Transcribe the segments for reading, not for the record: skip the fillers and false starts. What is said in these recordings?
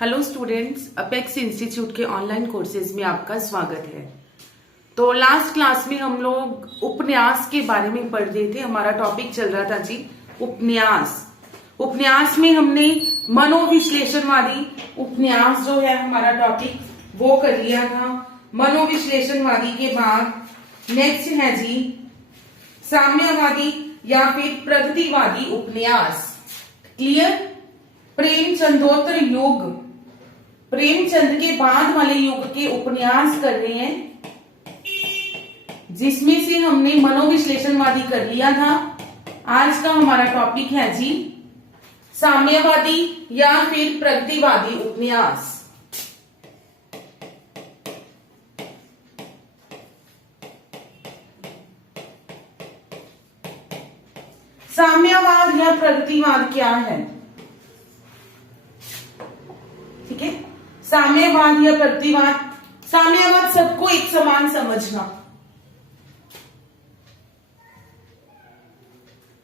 Hello students, apex institute के online courses में आपका स्वागत है। तो लास्ट क्लास में हम लोग उपन्यास के बारे में पढ़ रहे थे। हमारा टॉपिक चल रहा था जी उपन्यास। उपन्यास में हमने मनोविश्लेषणवादी उपन्यास जो है हमारा टॉपिक वो कर लिया था। मनोविश्लेषणवादी के बाद नेक्स्ट है जी साम्यवादी या फिर प्रगतिवादी उपन्यास। क्लियर? प्रेमचंदोत्तर युग, प्रेमचंद के बाद वाले युग के उपन्यास कर रहे हैं, जिसमें से हमने मनोविश्लेषणवादी कर लिया था। आज का हमारा टॉपिक है जी साम्यवादी या फिर प्रगतिवादी उपन्यास। साम्यवाद या प्रगतिवाद क्या है? ठीक है, साम्यवाद या प्रगतिवाद। साम्यवाद सबको एक समान समझना,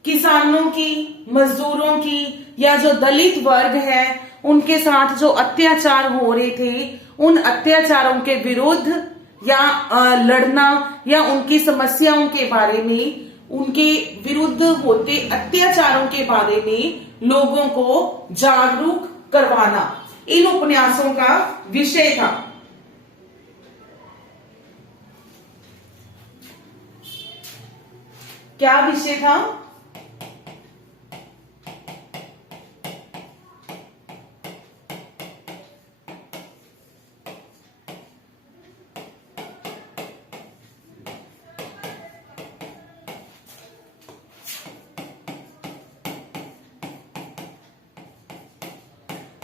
किसानों की, मजदूरों की या जो दलित वर्ग है उनके साथ जो अत्याचार हो रहे थे, उन अत्याचारों के विरुद्ध या लड़ना या उनकी समस्याओं के बारे में, उनके विरुद्ध होते अत्याचारों के बारे में लोगों को जागरूक करवाना इन उपन्यासों का विषय था। क्या विषय था?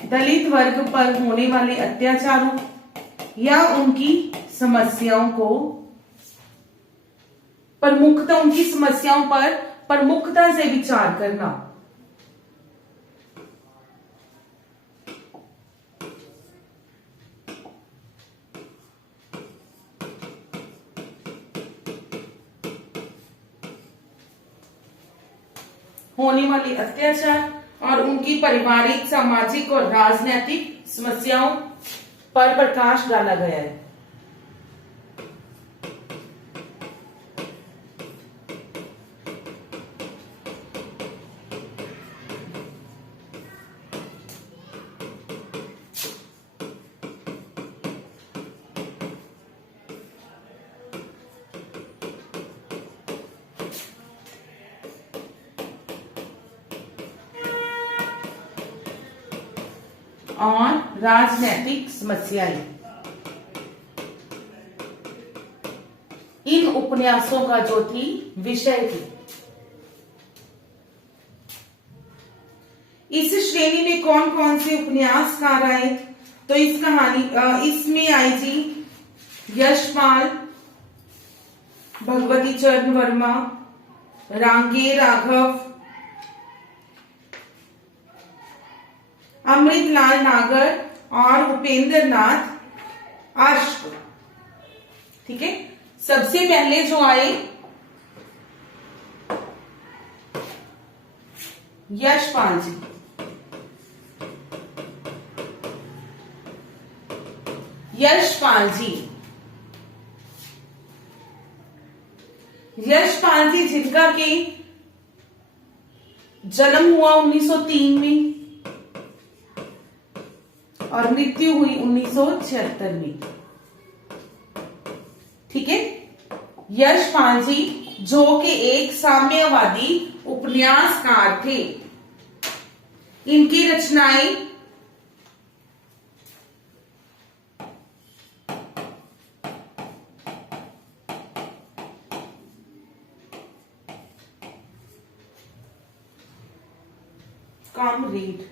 दलित वर्ग पर होने वाले अत्याचारों या उनकी समस्याओं को प्रमुखता, उनकी समस्याओं पर प्रमुखता से विचार करना। होने वाले अत्याचार और उनकी पारिवारिक, सामाजिक और राजनीतिक समस्याओं पर प्रकाश डाला गया है। और राजनीतिक समस्याएं इन उपन्यासों का जो थी विषय थी। इस श्रेणी में कौन कौन से उपन्यासकार आए? तो इस कहानी इसमें आई जी यशपाल, भगवती चरण वर्मा, रांगे राघव, अमृतलाल नागर और उपेंद्र नाथ आश्व। ठीक है, सबसे पहले जो आए यशपाल जी। यशपाल जी, यशपाल जी जिनका के जन्म हुआ 1903 में और मृत्यु हुई 1976 में। ठीक है, यशपाल जी जो कि एक साम्यवादी उपन्यासकार थे। इनकी रचनाएं कॉमरेड,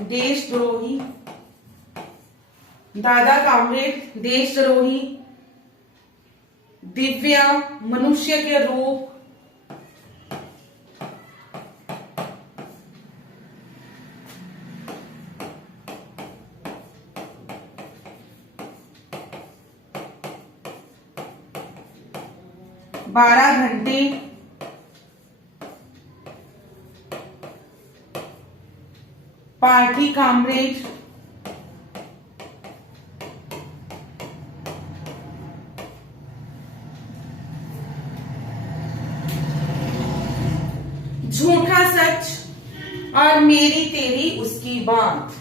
देशद्रोही, दादा कामरेड, देशद्रोही, दिव्या, मनुष्य के रूप, 12 घंटे पार्टी कामरेज, झूठा सच और मेरी तेरी उसकी बात।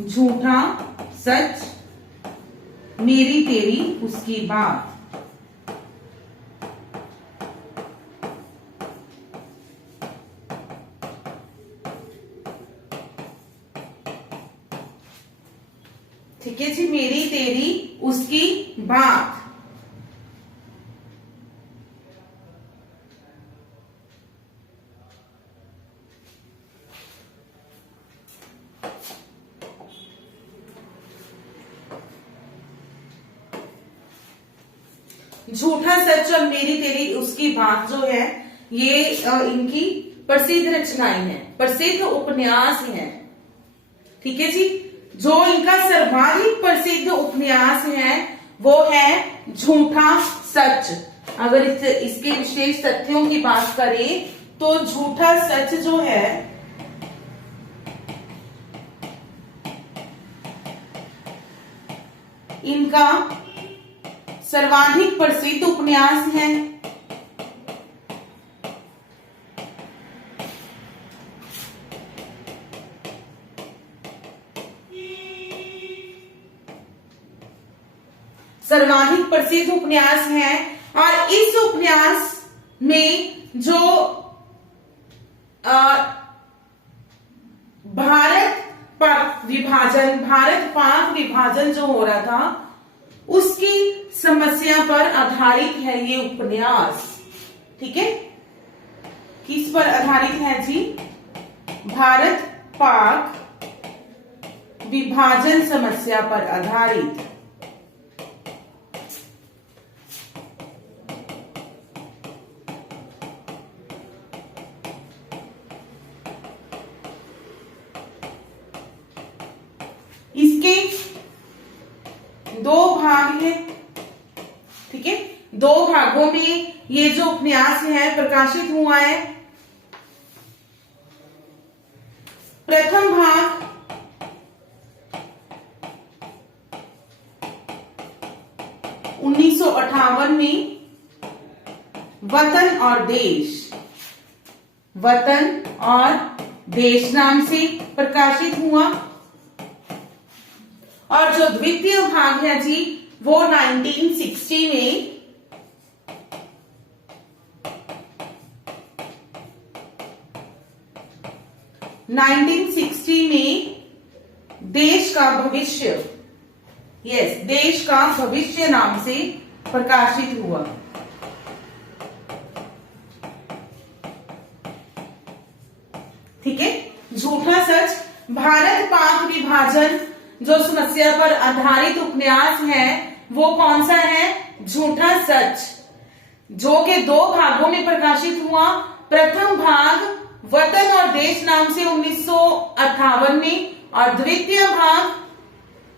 झूठा सच, मेरी तेरी उसकी बात। ठीक है जी, मेरी तेरी उसकी बात। झूठा सच और मेरी तेरी उसकी बात जो है, ये इनकी प्रसिद्ध रचनाएं हैं, प्रसिद्ध उपन्यास हैं। ठीक है जी, जो इनका सर्वाधिक प्रसिद्ध उपन्यास है वो है झूठा सच। अगर इसके विशेष तथ्यों की बात करें तो झूठा सच जो है इनका सर्वाधिक प्रसिद्ध उपन्यास है। सर्वाधिक प्रसिद्ध उपन्यास है और इस उपन्यास में जो भारत पाक विभाजन जो हो रहा था उसकी समस्या पर आधारित है ये उपन्यास। ठीक है, किस पर आधारित है जी? भारत पाक विभाजन समस्या पर आधारित। इसके दो भाग हैं। ठीक है, दो भागों में ये जो उपन्यास है प्रकाशित हुआ है। प्रथम भाग 1958 में वतन और देश, वतन और देश नाम से प्रकाशित हुआ। और जो द्वितीय भाग है जी वो 1960 में देश का भविष्य, यस, देश का भविष्य नाम से प्रकाशित हुआ। ठीक है, झूठा सच भारत पाक विभाजन जो समस्या पर आधारित उपन्यास है वो कौन सा है? झूठा सच, जो कि दो भागों में प्रकाशित हुआ। प्रथम भाग वतन और देश नाम से 1958 में और द्वितीय भाग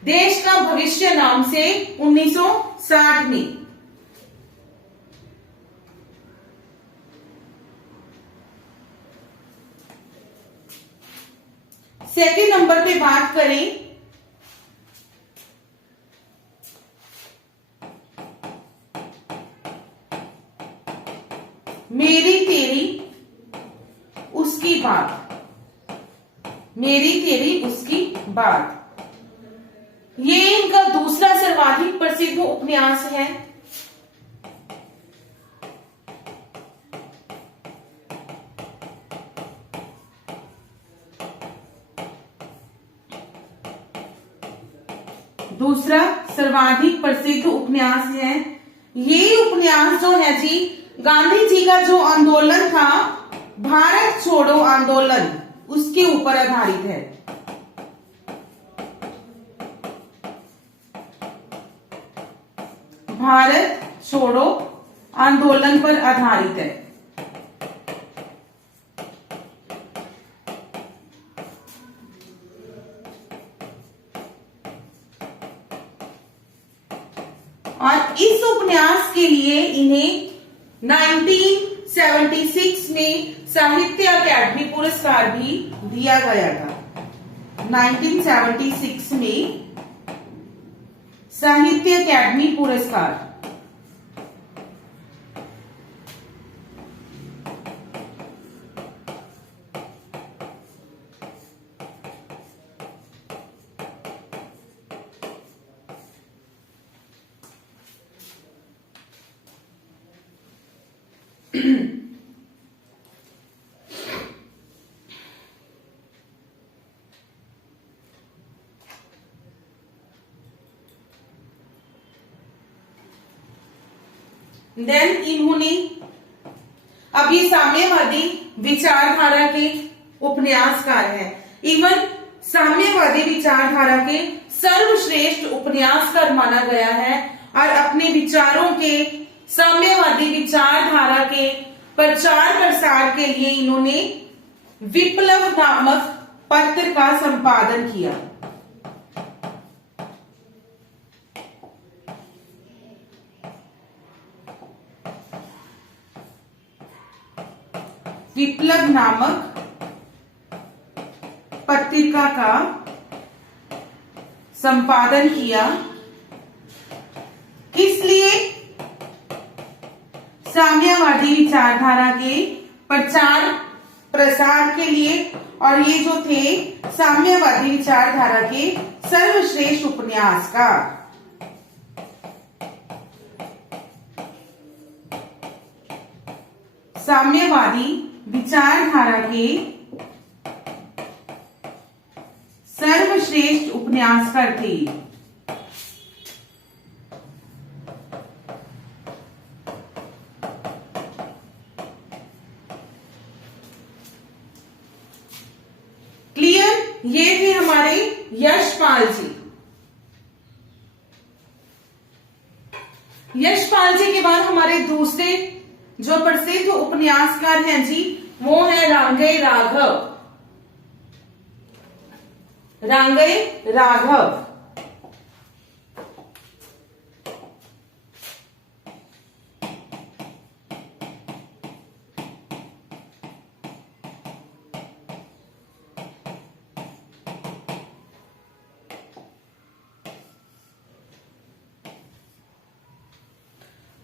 देश का भविष्य नाम से 1960 में। सेकंड नंबर पे बात करें मेरी तेरी उसकी बात, मेरी तेरी उसकी बात, ये इनका दूसरा सर्वाधिक प्रसिद्ध उपन्यास है। दूसरा सर्वाधिक प्रसिद्ध उपन्यास है। ये उपन्यास जो है जी गांधी जी का जो आंदोलन था, भारत छोड़ो आंदोलन, उसके ऊपर आधारित है। भारत छोड़ो आंदोलन पर आधारित है। और इस उपन्यास के लिए इन्हें 1976 में साहित्य अकादमी पुरस्कार भी दिया गया था। 1976 में साहित्य अकादमी पुरस्कार। देन इन्होंने, अब ये साम्यवादी विचारधारा के उपन्यासकार हैं, इवन साम्यवादी विचारधारा के सर्वश्रेष्ठ उपन्यासकार माना गया है और अपने विचारों के, साम्यवादी विचारधारा के प्रचार प्रसार के लिए इन्होंने विप्लव नामक पत्र का संपादन किया। विप्लव नामक पत्रिका का संपादन किया। किस लिए? साम्यवादी विचारधारा के प्रचार प्रसार के लिए, और ये जो थे साम्यवादी विचारधारा के सर्वश्रेष्ठ उपन्यासकार। साम्यवादी विचारधारा के सर्वश्रेष्ठ उपन्यासकार थे। क्लियर? ये थे हमारे यशपाल जी। यशपाल जी के बाद हमारे दूसरे जो प्रसिद्ध उपन्यासकार हैं जी, वो है रांगय राघव। रांगय राघव।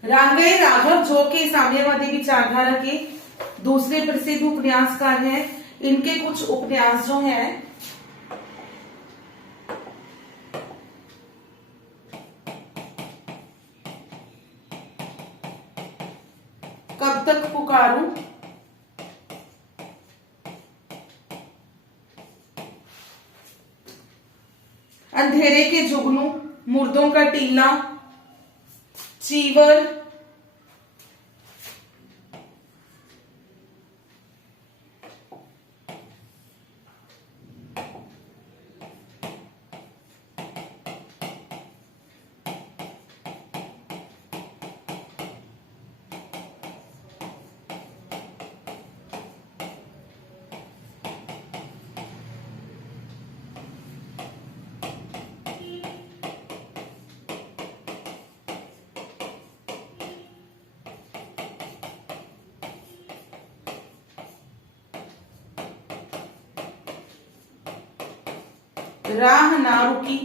रांगय राघव जो कि साम्यवादी विचारधारा के दूसरे प्रसिद्ध उपन्यासकार हैं, इनके कुछ उपन्यास जो हैं, कब तक पुकारूं, अंधेरे के जुगनू, मुर्दों का टीला, चीवर, राह ना रुकी,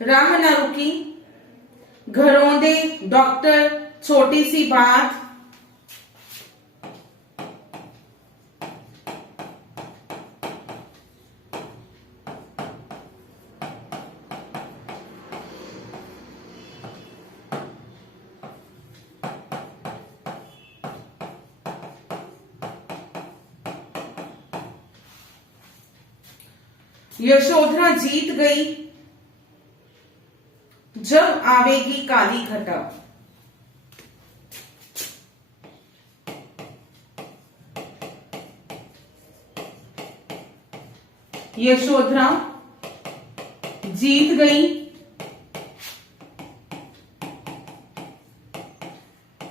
राह ना रुकी, घरौंदे, डॉक्टर, छोटी सी बात, यशोधरा जीत गई, जब आवेगी काली घटा, यशोधरा जीत गई,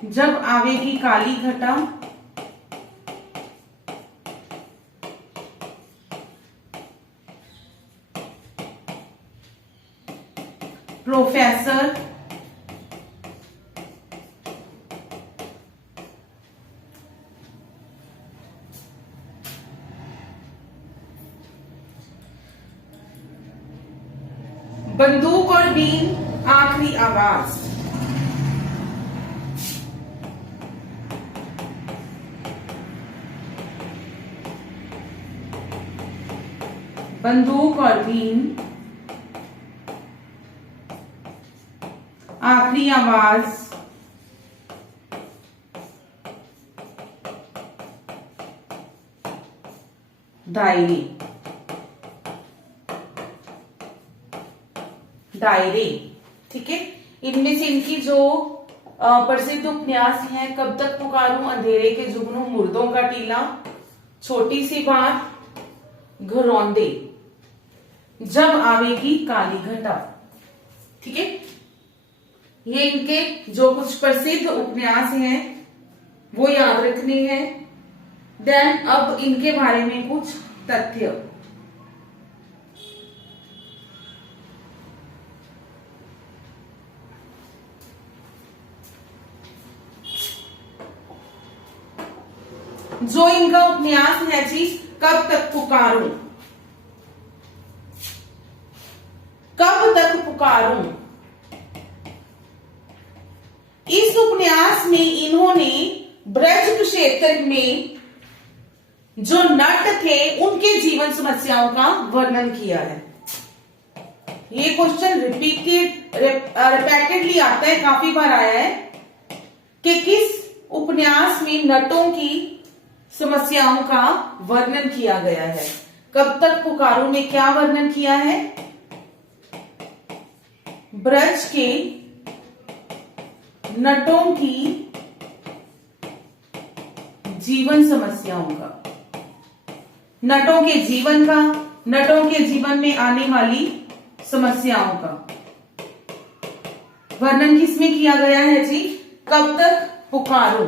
जब आवेगी काली घटा, प्रोफेसर बंदूक और बीन आखिरी आवाज। बंदूक और बीन आखिरी आवाज। डायरी। डायरी, ठीक है। इनमें से इनकी जो प्रसिद्ध उपन्यास हैं, कब तक पुकारूं, अंधेरे के जुगनू, मुर्दों का टीला, छोटी सी बात, घरौंदे, जब आवेगी काली घटा, ठीक है। ये इनके जो कुछ प्रसिद्ध उपन्यास हैं वो याद रखने हैं। देन अब इनके बारे में कुछ तथ्य। जो इनका उपन्यास है जी, कब तक पुकारूं, कब तक पुकारूं, इस उपन्यास में इन्होंने ब्रज क्षेत्र में जो नट थे उनके जीवन समस्याओं का वर्णन किया है। ये क्वेश्चन रिपीटेडली आता है, काफी बार आया है कि किस उपन्यास में नटों की समस्याओं का वर्णन किया गया है। कब तक पुकारूं में क्या वर्णन किया है? ब्रज के नटों की जीवन समस्याओं का, नटों के जीवन का, नटों के जीवन में आने वाली समस्याओं का वर्णन किसमें किया गया है जी? कब तक पुकारूं।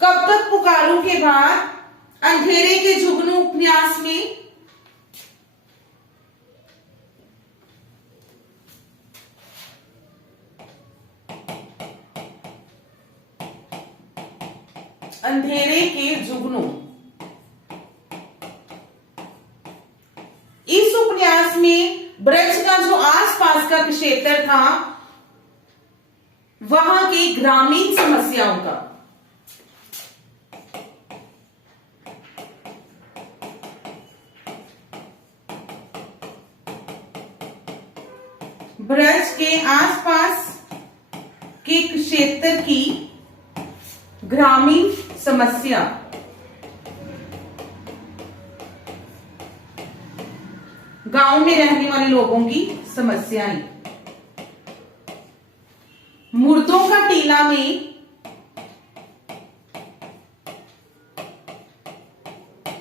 कब तक पुकारूं के बाद अंधेरे के जुगनू उपन्यास में अंधेरे के जुगनू, इस उपन्यास में ब्रज का जो आसपास का क्षेत्र था वहां की ग्रामीण समस्याओं का, ब्रज के आसपास के क्षेत्र की ग्रामीण समस्या, गांव में रहने वाले लोगों की समस्याएं। मुर्दों का टीला में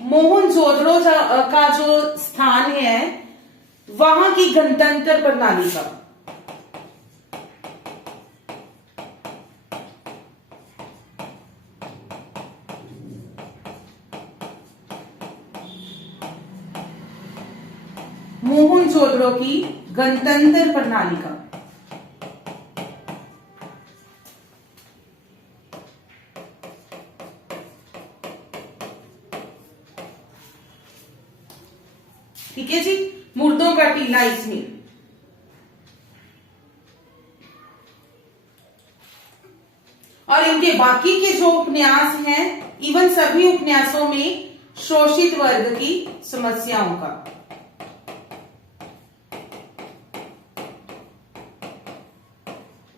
मोहनजोदड़ो का जो स्थान है वहां की गणतंत्र प्रणाली का, मोहनजोदड़ो की गणतंत्र प्रणाली का, ठीक है जी। मुर्दों का टीला इसमें, और इनके बाकी के जो उपन्यास हैं, इवन सभी उपन्यासों में शोषित वर्ग की समस्याओं का,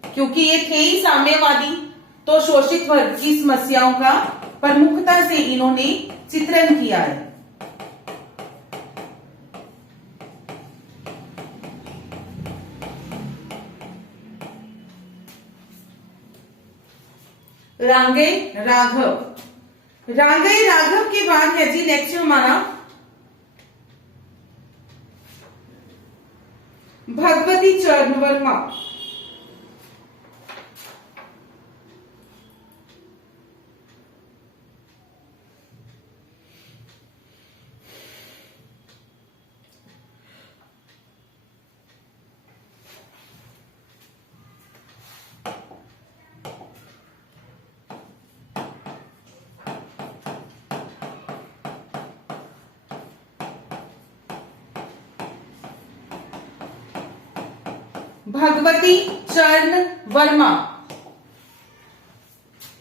क्योंकि ये थे ही साम्यवादी, तो शोषित वर्ग की समस्याओं का प्रमुखता से इन्होंने चित्रण किया है। रांगे राघव, रांगे राघव के बाद है जी नेक्स्ट हमारा भगवती चरण वर्मा। भगवती चरण वर्मा।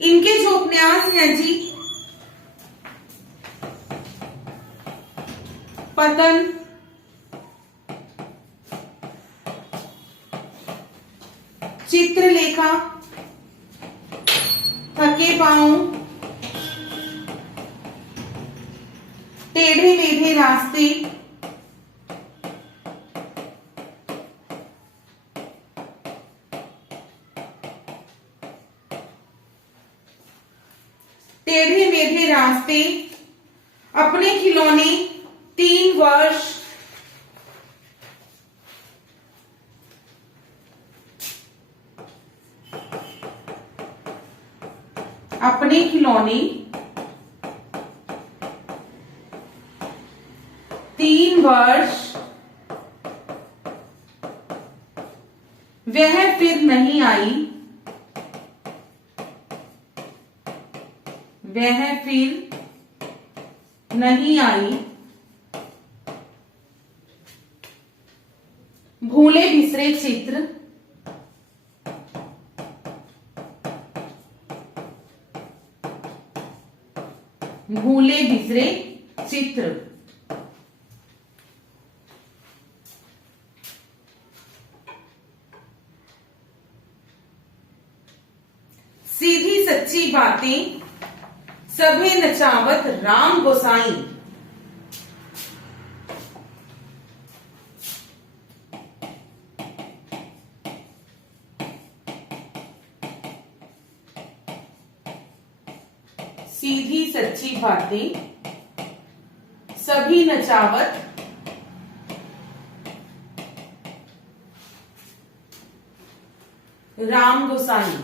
इनके जो उपन्यास हैं जी, पतन, चित्रलेखा, थके पांव, टेढ़े मेढ़े रास्ते, टेढ़े मेढ़े रास्ते, अपने खिलौने, 3 वर्ष, अपने खिलौने, 3 वर्ष, वह फिर नहीं आई, वह फिर नहीं आई, भूले बिसरे चित्र, भूले बिसरे चित्र। सीधी सच्ची बातें, सभे नचावत राम गोसाई। सीधी सच्ची बातें, सभी नचावत राम गोसाई।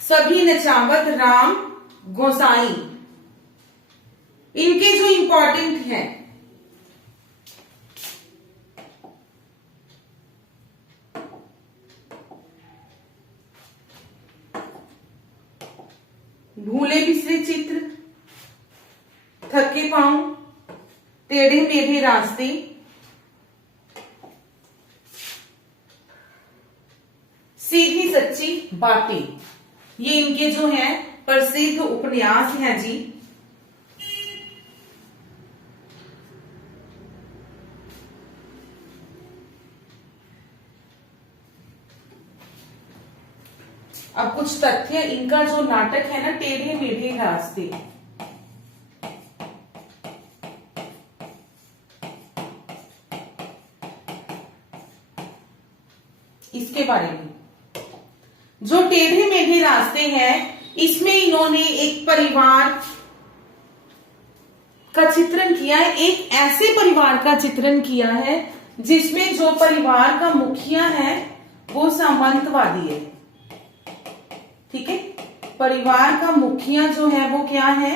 सभी नचावत राम गोसाई। इनके जो इंपॉर्टेंट हैं, भूले बिसरे चित्र, थके पांव, टेढ़े मेढ़े रास्ते, सीधी सच्ची बातें, ये इनके जो हैं प्रसिद्ध उपन्यास हैं जी। अब कुछ तथ्य, इनका जो नाटक है ना टेढ़े मेढ़े रास्ते, इसके बारे में, जो टेढ़े मेढ़े रास्ते हैं, इसमें इन्होंने एक परिवार का चित्रण किया है। एक ऐसे परिवार का चित्रण किया है जिसमें जो परिवार का मुखिया है वो सामंतवादी है। ठीक है, परिवार का मुखिया जो है वो क्या है,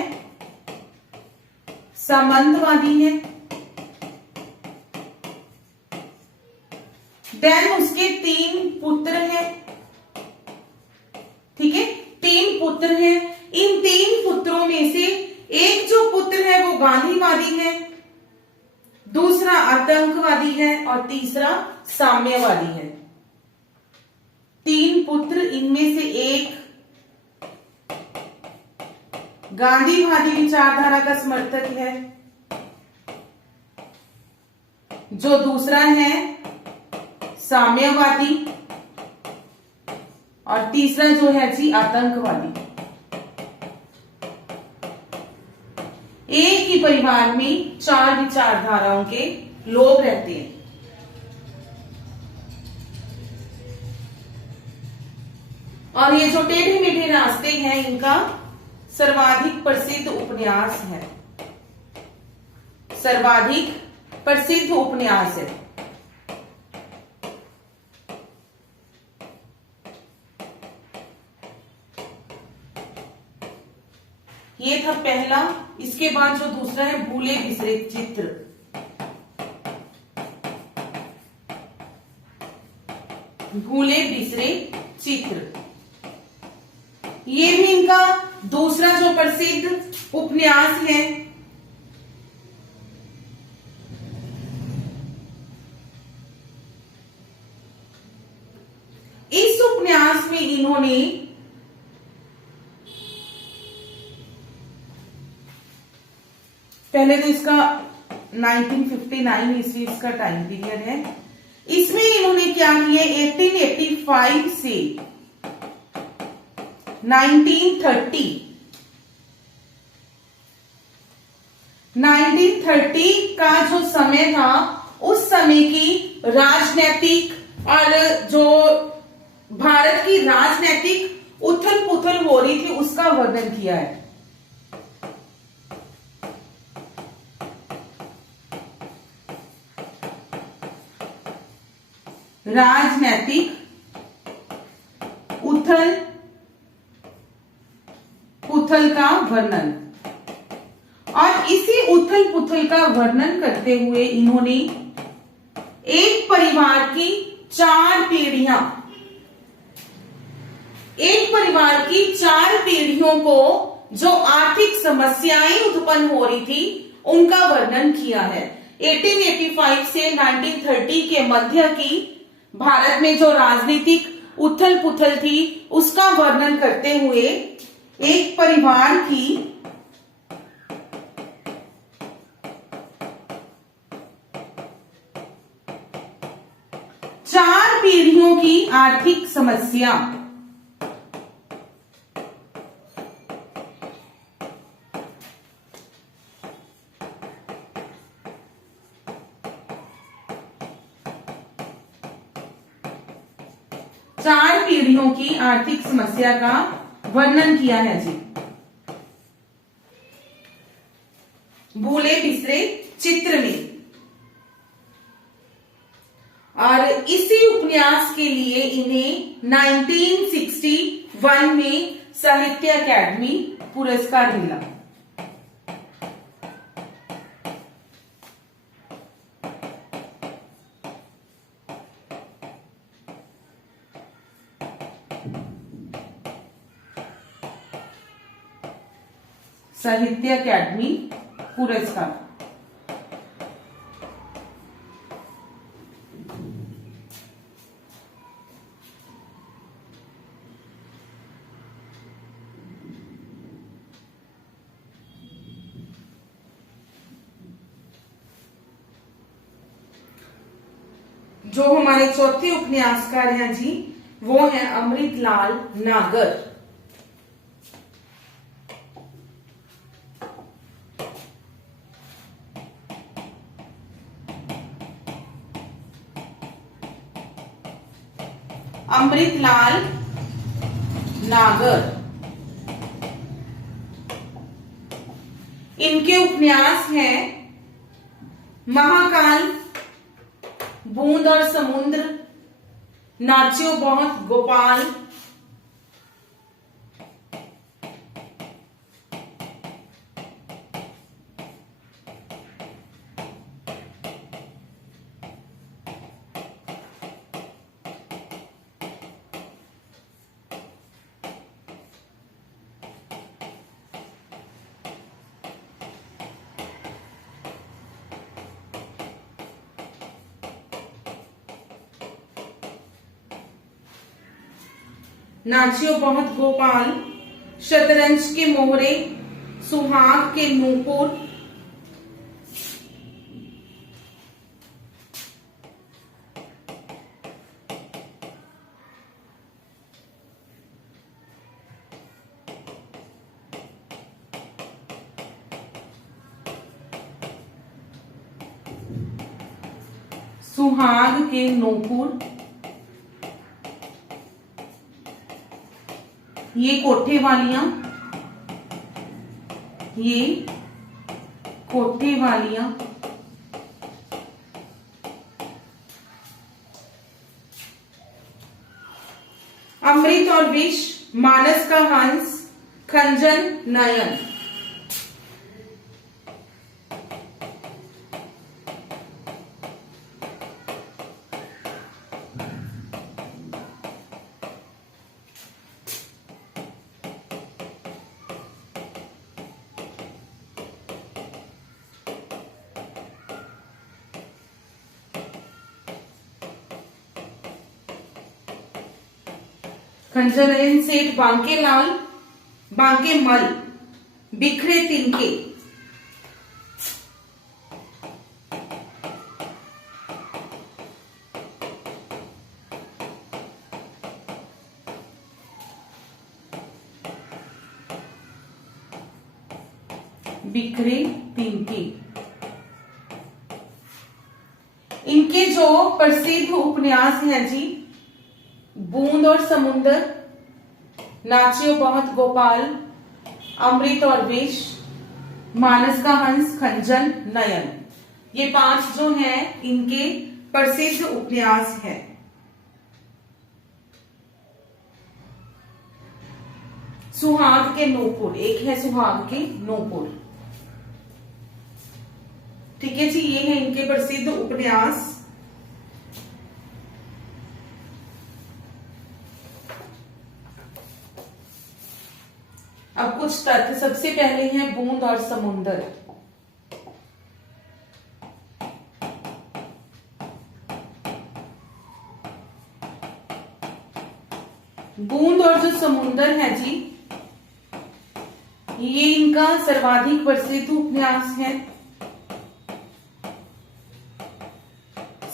सामंतवादी है। देन उसके 3 पुत्र हैं। ठीक है, 3 पुत्र हैं। इन 3 पुत्रों में से एक जो पुत्र है वो गांधीवादी है, दूसरा आतंकवादी है और तीसरा साम्यवादी है। 3 पुत्र, इनमें से एक गांधीवादी विचारधारा का समर्थक है, जो दूसरा है साम्यवादी और तीसरा जो है जी आतंकवादी। एक ही परिवार में 4 विचारधाराओं के लोग रहते हैं। और ये जो टेढ़े मेढ़े रास्ते हैं, इनका सर्वाधिक प्रसिद्ध उपन्यास है, सर्वाधिक प्रसिद्ध उपन्यास है। ये था पहला। इसके बाद जो दूसरा है भूले बिसरे चित्र। भूले बिसरे चित्र। ये भी इनका दूसरा जो प्रसिद्ध उपन्यास है। इस उपन्यास में इन्होंने पहले तो इसका 1959 ईस्वी इसका टाइम पीरियड है। इसमें इन्होंने क्या किया, 1885 से 1930 का जो समय था, उस समय की राजनीतिक और जो भारत की राजनीतिक उथल पुथल हो रही थी उसका वर्णन किया है। राजनैतिक उथल पुथल का वर्णन, और इसी उथल पुथल का वर्णन करते हुए इन्होंने एक परिवार की चार पीढ़ियों को जो आर्थिक समस्याएं उत्पन्न हो रही थी उनका वर्णन किया है। 1885 से 1930 के मध्य की भारत में जो राजनीतिक उथल पुथल थी उसका वर्णन करते हुए एक परिवार की चार पीढ़ियों की आर्थिक समस्या, चार पीढ़ियों की आर्थिक समस्या का वर्णन किया है जी। भूले बिसरे चित्र में। और इसी उपन्यास के लिए इन्हें 1961 में साहित्य अकादमी पुरस्कार मिला। साहित्य अकादमी पुरस्कार। जो हमारे चौथे उपन्यासकार हैं जी, वो हैं अमृतलाल नागर। अमृतलाल नागर, इनके उपन्यास हैं महाकाल, बूंद और समुद्र, नाच्यो बहुत गोपाल, नाचियो बहुत गोपाल, शतरंज के मोहरे, सुहाग के नूपुर, सुहाग के नूपुर, ये कोठे वालियां, ये कोठे वालियां, अमृत और विष, मानस का हंस, खंजन नयन। खंजर नयन सेठ बांके लाल बांके मल बिखरे तिनके। बिखरे तिनके। इनके जो प्रसिद्ध उपन्यास हैं जी, बूंद और समुंदर, नाचियो बहुत गोपाल, अमृत और विष, मानस का हंस, खंजन नयन, ये 5 जो हैं इनके प्रसिद्ध उपन्यास हैं। सुहाग के नूपुर, एक है सुहाग के नूपुर। ठीक है जी, ये है इनके प्रसिद्ध उपन्यास। अब कुछ तथ्य, सबसे पहले है बूंद और समुंदर। बूंद और जो समुंदर है जी, ये इनका सर्वाधिक प्रसिद्ध उपन्यास है,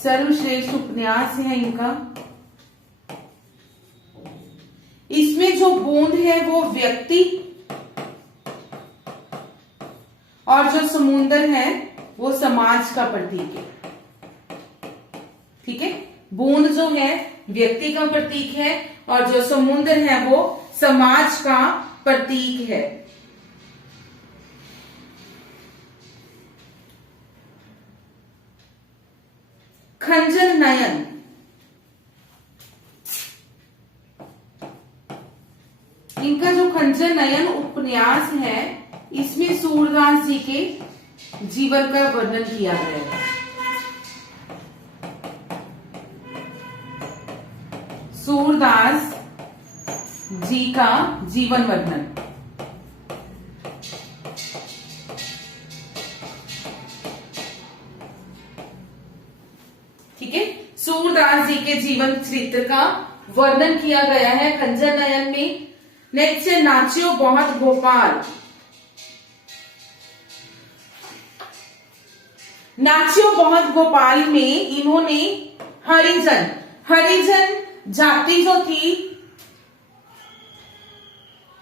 सर्वश्रेष्ठ उपन्यास है इनका। इसमें जो बूंद है वो व्यक्ति और जो समुंदर है वो समाज का प्रतीक है। ठीक है, बूंद जो है व्यक्ति का प्रतीक है और जो समुंदर है वो समाज का प्रतीक है। खंजर नयन, इनका जो खंजर नयन उपन्यास है, इसमें सूरदास जी के जीवन का वर्णन किया गया है। सूरदास जी का जीवन वर्णन। ठीक है, सूरदास जी के जीवन चरित्र का वर्णन किया गया है खंजर नयन में। नेक्स्ट है नाचियो बहुत गोपाल। नाचियो बहुत गोपाल में इन्होंने हरिजन जाति जो थी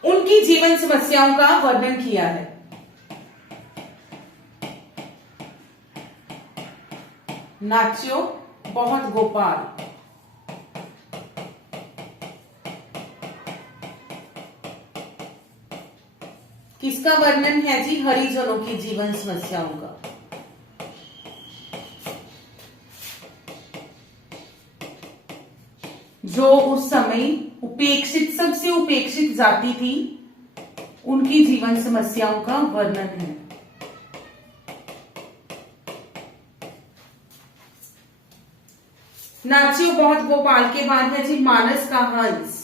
उनकी जीवन समस्याओं का वर्णन किया है। नाचियो बहुत गोपाल। किसका वर्णन है जी? हरिजनों की जीवन समस्याओं का। जो उस समय उपेक्षित, सबसे उपेक्षित जाति थी, उनकी जीवन समस्याओं का वर्णन है। नाचियो बहुत गोपाल के बाद है जी मानस का हंस।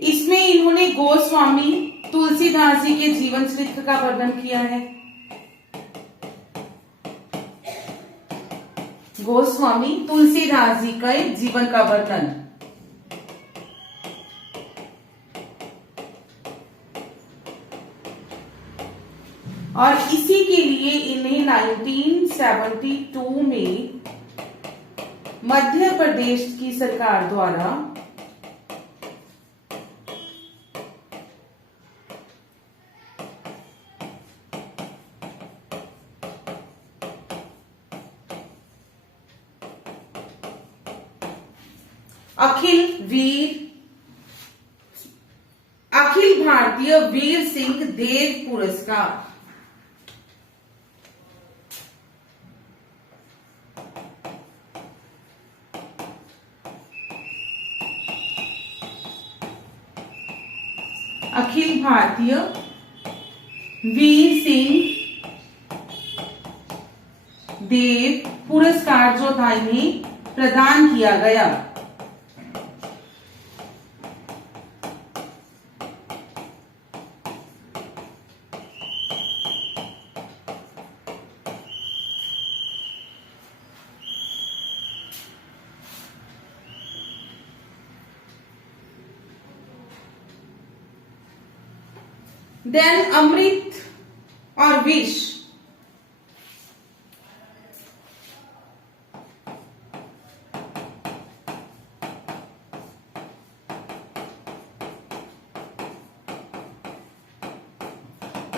इसमें इन्होंने गोस्वामी तुलसीदास जी के जीवन चरित्र का वर्णन किया है। गोस्वामी तुलसीदास जी का जीवन का वर्णन। और इसी के लिए इन्हें 1972 में मध्य प्रदेश की सरकार द्वारा अखिल भारतीय वीर सिंह देव पुरस्कार। अखिल भारतीय वीर सिंह देव पुरस्कार जो था इन्हें प्रदान किया गया। देन अमृत और विष।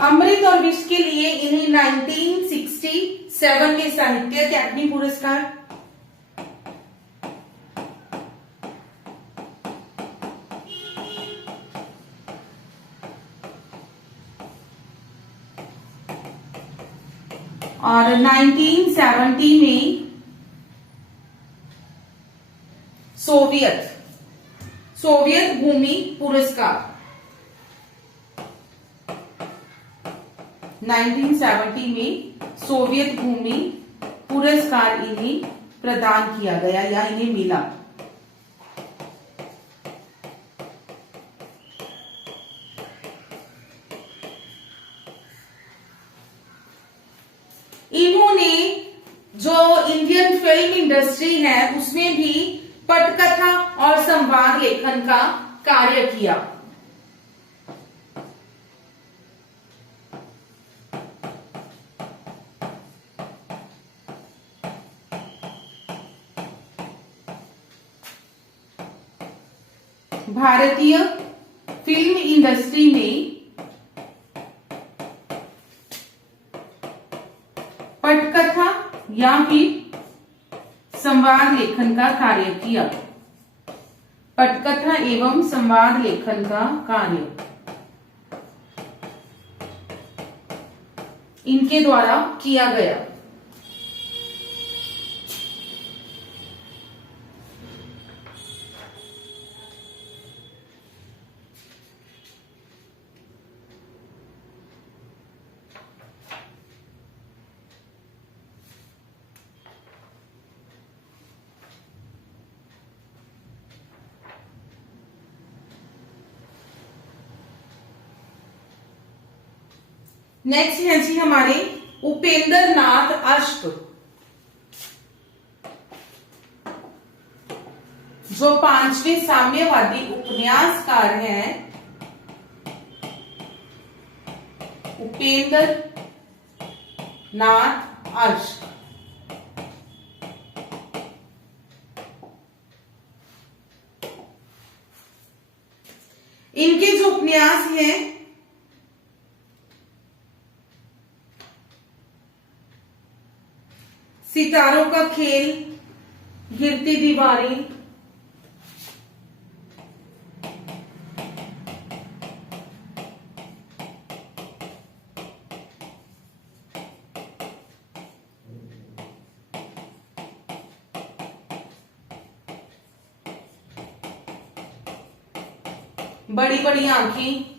अमृत और विष के लिए इन्हें 1967 में साहित्य अकादमी पुरस्कार, और 1970 में सोवियत भूमि पुरस्कार। 1970 में सोवियत भूमि पुरस्कार इन्हें प्रदान किया गया या इन्हें मिला। इन्होंने जो इंडियन फिल्म इंडस्ट्री है उसमें भी पटकथा और संवाद लेखन का कार्य किया। भारतीय फिल्म इंडस्ट्री में पटकथा या फिर संवाद लेखन का कार्य किया। पटकथा एवं संवाद लेखन का कार्य इनके द्वारा किया गया। नेक्स्ट है जी हमारे उपेंद्र नाथ अश्क, जो 5वें साम्यवादी उपन्यासकार हैं। उपेंद्र नाथ अश्क इनके जो उपन्यास हैं सितारों का खेल, गिरती दीवारें, बड़ी बड़ी आंखें,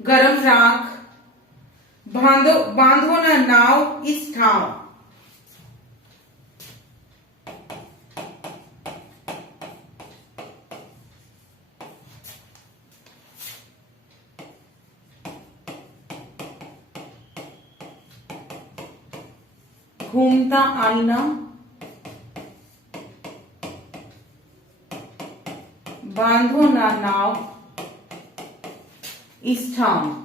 गरम राख, बांधो ना नाव इस ठाव, घूमता आईना, बांधो ना नाव इस ठाव,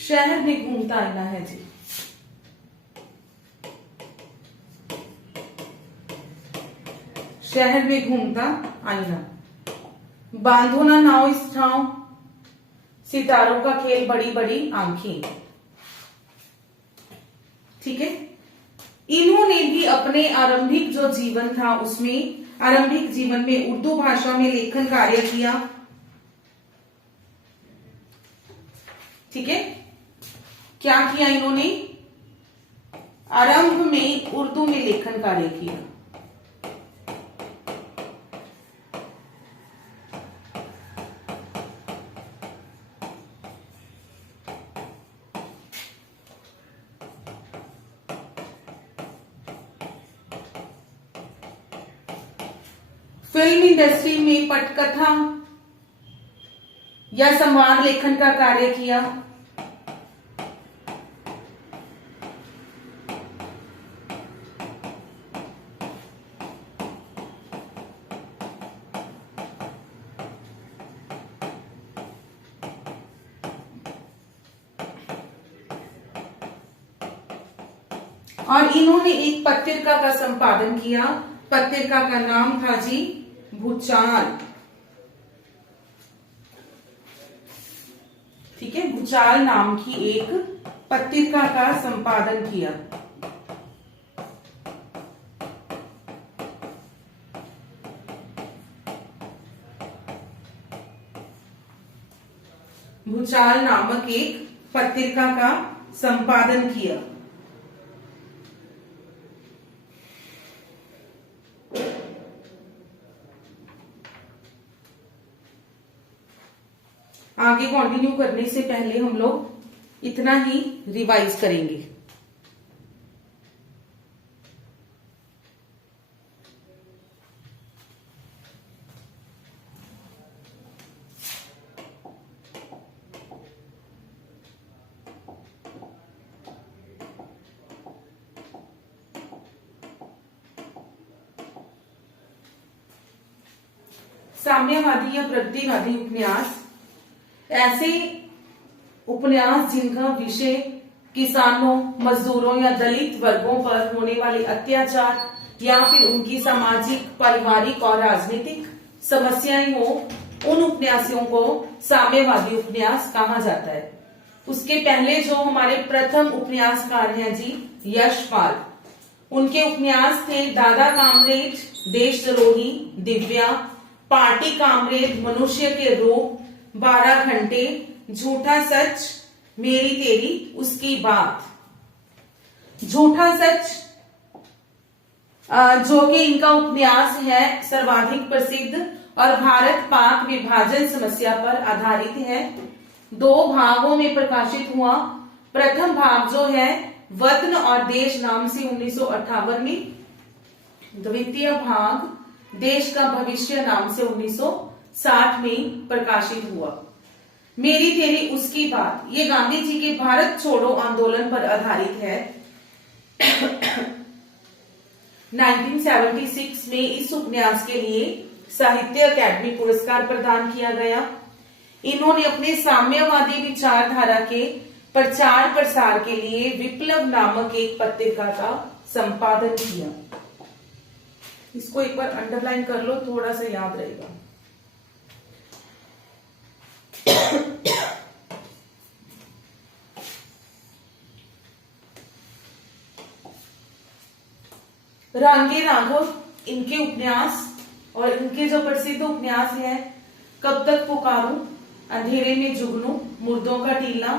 शहर में घूमता आईना है जी। शहर में घूमता आईना, बांधो ना नाव इस ठाव, सितारों का खेल, बड़ी बड़ी आंखें। ठीक है। इन्होंने भी अपने आरंभिक जो जीवन था उसमें, आरंभिक जीवन में उर्दू भाषा में लेखन कार्य किया। ठीक है। क्या किया इन्होंने? आरंभ में उर्दू में लेखन कार्य किया। फिल्म इंडस्ट्री में पटकथा या संवाद लेखन का कार्य किया। और इन्होंने एक पत्रिका का संपादन किया। पत्रिका का नाम था जी भूचाल। ठीक है, भूचाल नाम की एक पत्रिका का संपादन किया। भूचाल नामक एक पत्रिका का संपादन किया। आगे कंटिन्यू करने से पहले हम लोग इतना ही रिवाइज करेंगे। साम्यवादी या प्रगतिवादी उपन्यास ऐसे उपन्यास जिनका विषय किसानों, मजदूरों या दलित वर्गों पर होने वाले अत्याचार या फिर उनकी सामाजिक, पारिवारिक और राजनीतिक समस्याएं हो, उन उपन्यासों को साम्यवादी उपन्यास कहा जाता है। उसके पहले जो हमारे प्रथम उपन्यासकार हैं जी यशपाल, उनके उपन्यास थे दादा कामरेज, देशद्रोही, दिव्या, पार्टी कामरेज, मनुष्य के रूप, 12 घंटे, झूठा सच, मेरी तेरी उसकी बात। झूठा सच जो कि इनका उपन्यास है सर्वाधिक प्रसिद्ध और भारत पाक विभाजन समस्या पर आधारित है। 2 भागों में प्रकाशित हुआ। प्रथम भाग जो है वतन और देश नाम से 1958 में, द्वितीय भाग देश का भविष्य नाम से 1960 में प्रकाशित हुआ। मेरी तेरी उसकी बात ये गांधी जी के भारत छोड़ो आंदोलन पर आधारित है। 1976 में इस उपन्यास के लिए साहित्य अकादमी पुरस्कार प्रदान किया गया। इन्होंने अपने साम्यवादी विचारधारा के प्रचार प्रसार के लिए विप्लव नामक एक पत्रिका का संपादन किया। इसको एक बार अंडरलाइन कर लो, थोड़ा सा याद रहेगा। रांगे राघव, इनके उपन्यास और इनके जो प्रसिद्ध उपन्यास है कब तक पुकारूं, अंधेरे में जुगनू, मुर्दों का टीला,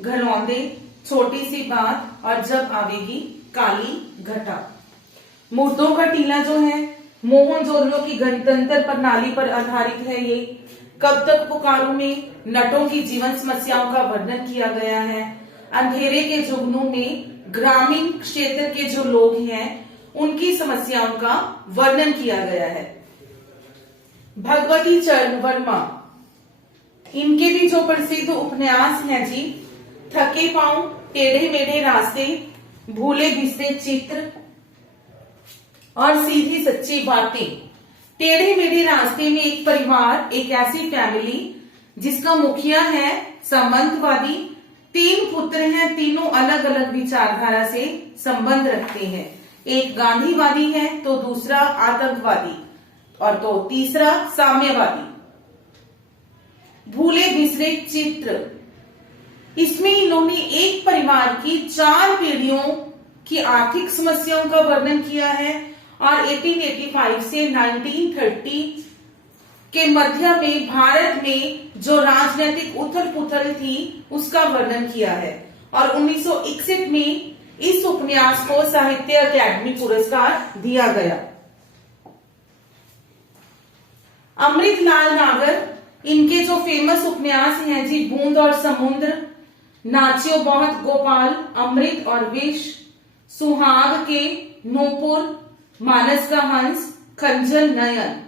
घरौंदे, छोटी सी बात और जब आवेगी काली घटा। मुर्दों का टीला जो है मोहनजोदड़ो की गणतंत्र प्रणाली पर आधारित है। ये कब तक पुकारूं में नटों की जीवन समस्याओं का वर्णन किया गया है। अंधेरे के जुगनू में ग्रामीण क्षेत्र के जो लोग हैं उनकी समस्याओं का वर्णन किया गया है। भगवती चरण वर्मा, इनके भी जो प्रसिद्ध उपन्यास हैं जी थके पांव, टेढ़े मेढ़े रास्ते, भूले बिसरे चित्र और सीधी सच्ची बातें। टेढ़े मेढ़े रास्ते में एक परिवार, एक ऐसी फैमिली जिसका मुखिया है सामंतवादी, 3 पुत्र हैं, तीनों अलग अलग विचारधारा से संबंध रखते हैं। एक गांधीवादी है तो दूसरा आतंकवादी और तो तीसरा साम्यवादी। भूले बिसरे चित्र, इसमें इन्होंने एक परिवार की 4 पीढ़ियों की आर्थिक समस्याओं का वर्णन किया है और 1885 से 1930 के मध्य में भारत में जो राजनीतिक उथल पुथल थी उसका वर्णन किया है। और 1961 में इस उपन्यास को साहित्य अकादमी पुरस्कार दिया गया। अमृतलाल नागर, इनके जो फेमस उपन्यास हैं जी बूंद और समुद्र, नाचियो बहुत गोपाल, अमृत और विष, सुहाग के नूपुर, मानस का हंस, खंजल नयन,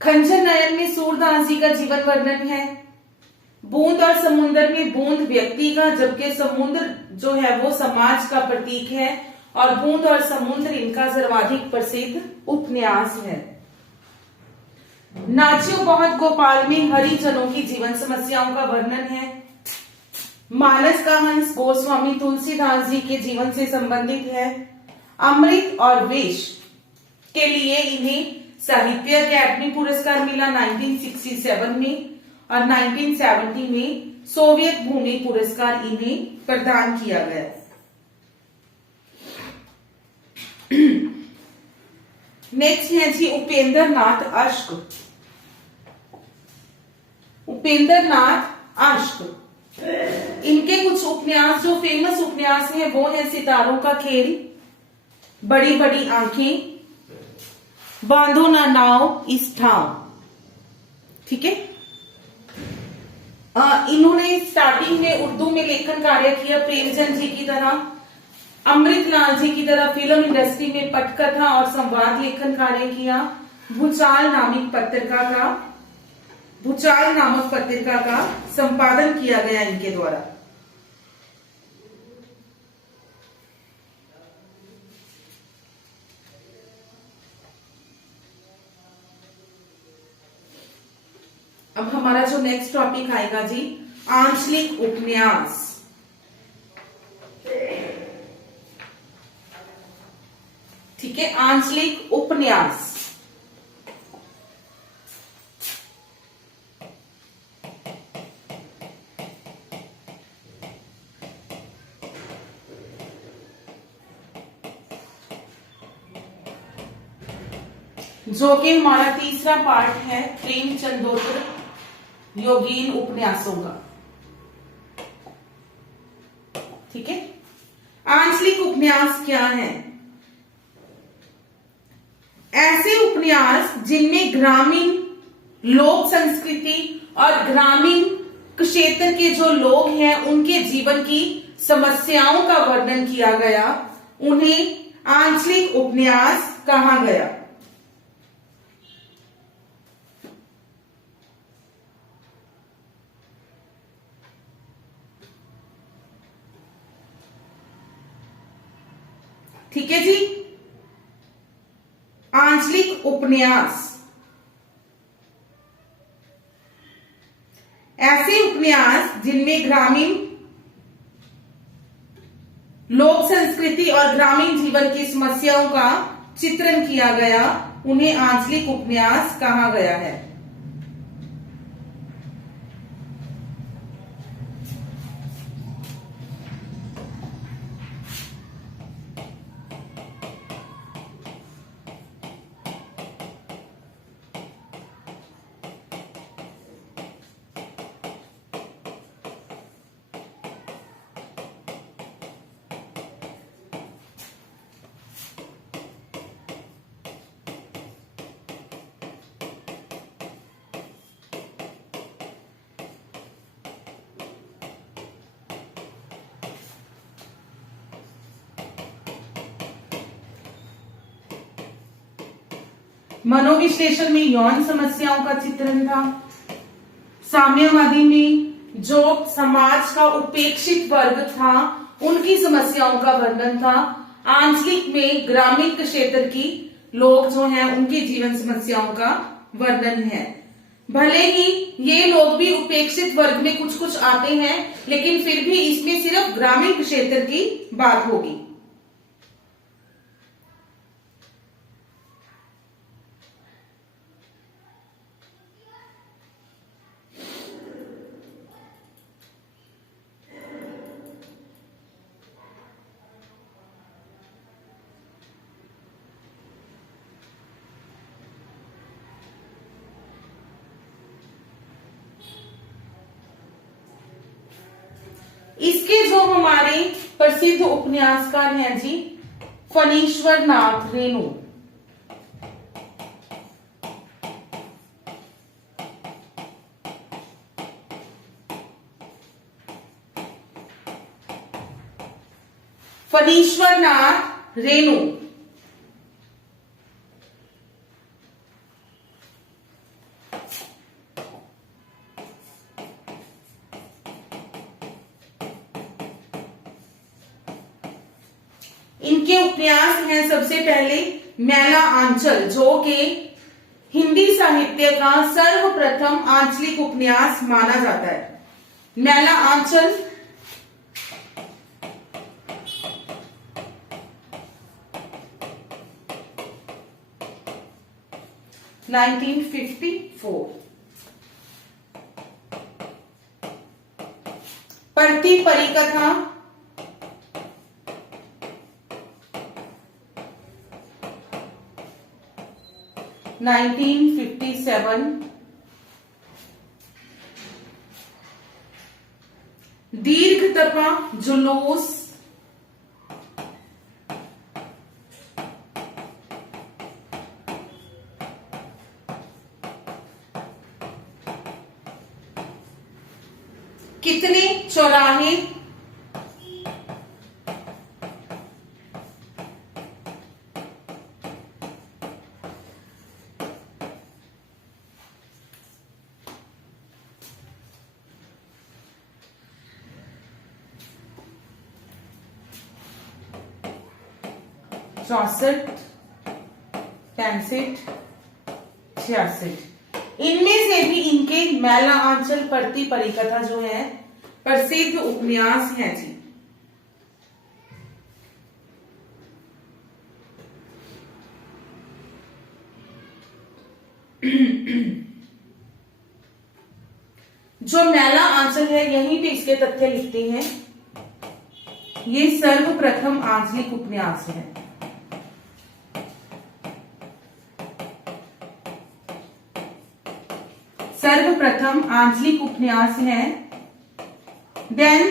खंजर नयन में सूरदास जी का जीवन वर्णन है। बूंद और समुद्र में बूंद व्यक्ति का, जबकि समुद्र जो है वो समाज का प्रतीक है, और बूंद और समुद्र इनका सर्वाधिक प्रसिद्ध उपन्यास है। नाचियो बहुत गोपाल में हरिजनों की जीवन समस्याओं का वर्णन है। मानस का हंस गोस्वामी तुलसीदास जी के जीवन से संबंधित है। अमृत और विष के लिए इन्हें साहित्य अकादमी पुरस्कार मिला 1967 में, और 1970 में सोवियत भूमि पुरस्कार इन्हें प्रदान किया गया। नेक्स्ट है जी उपेंद्र नाथ अश्क। उपेंद्र नाथ अश्क, इनके कुछ उपन्यास जो फेमस उपन्यास हैं वो है सितारों का खेल, बड़ी बड़ी आंखें, बांधो ना नाव इस ठाव। ठीक है। इन्होंने स्टार्टिंग में उर्दू में लेखन कार्य किया प्रेमचंद जी की तरह, अमृतलाल जी की तरह फिल्म इंडस्ट्री में पटकथा और संवाद लेखन कार्य किया। भूचाल नामक पत्रिका का संपादन किया गया इनके द्वारा। अब हमारा जो नेक्स्ट टॉपिक आएगा जी आंचलिक उपन्यास। ठीक है, आंचलिक उपन्यास। जो कि हमारा तीसरा पार्ट है प्रेमचंदोत्तर योगीन उपन्यासों का। ठीक है। आंचलिक उपन्यास क्या है? ऐसे उपन्यास जिनमें ग्रामीण लोक संस्कृति और ग्रामीण क्षेत्र के जो लोग हैं उनके जीवन की समस्याओं का वर्णन किया गया, उन्हें आंचलिक उपन्यास कहा गया। ठीक है जी। आंचलिक उपन्यास ऐसे उपन्यास जिनमें ग्रामीण लोक संस्कृति और ग्रामीण जीवन की समस्याओं का चित्रण किया गया, उन्हें आंचलिक उपन्यास कहा गया है। मनोविश्लेषण में यौन समस्याओं का चित्रण था। साम्यवादी में जो समाज का उपेक्षित वर्ग था उनकी समस्याओं का वर्णन था। आंचलिक में ग्रामीण क्षेत्र की लोग जो हैं उनकी जीवन समस्याओं का वर्णन है। भले ही ये लोग भी उपेक्षित वर्ग में कुछ कुछ आते हैं, लेकिन फिर भी इसमें सिर्फ ग्रामीण क्षेत्र की बात होगी। इसके जो हमारे प्रसिद्ध उपन्यासकार हैं जी फणीश्वर नाथ रेणु। फणीश्वर नाथ रेणु इनके उपन्यास हैं सबसे पहले मैला आंचल, जो कि हिंदी साहित्य का सर्वप्रथम आंचलिक उपन्यास माना जाता है। मैला आंचल 1954। परती परिकथा 1957। दीर्घ तपा जुलूस 'कितने चौराहे' 64, 65, 66। इनमें से भी इनके मैला आंचल, परती परिकथा जो है प्रसिद्ध उपन्यास हैं जी। जो मैला आंचल है यहीं पे इसके तथ्य लिखते हैं। ये सर्वप्रथम आंचलिक उपन्यास है। सर्वप्रथम आंचलिक उपन्यास है। देन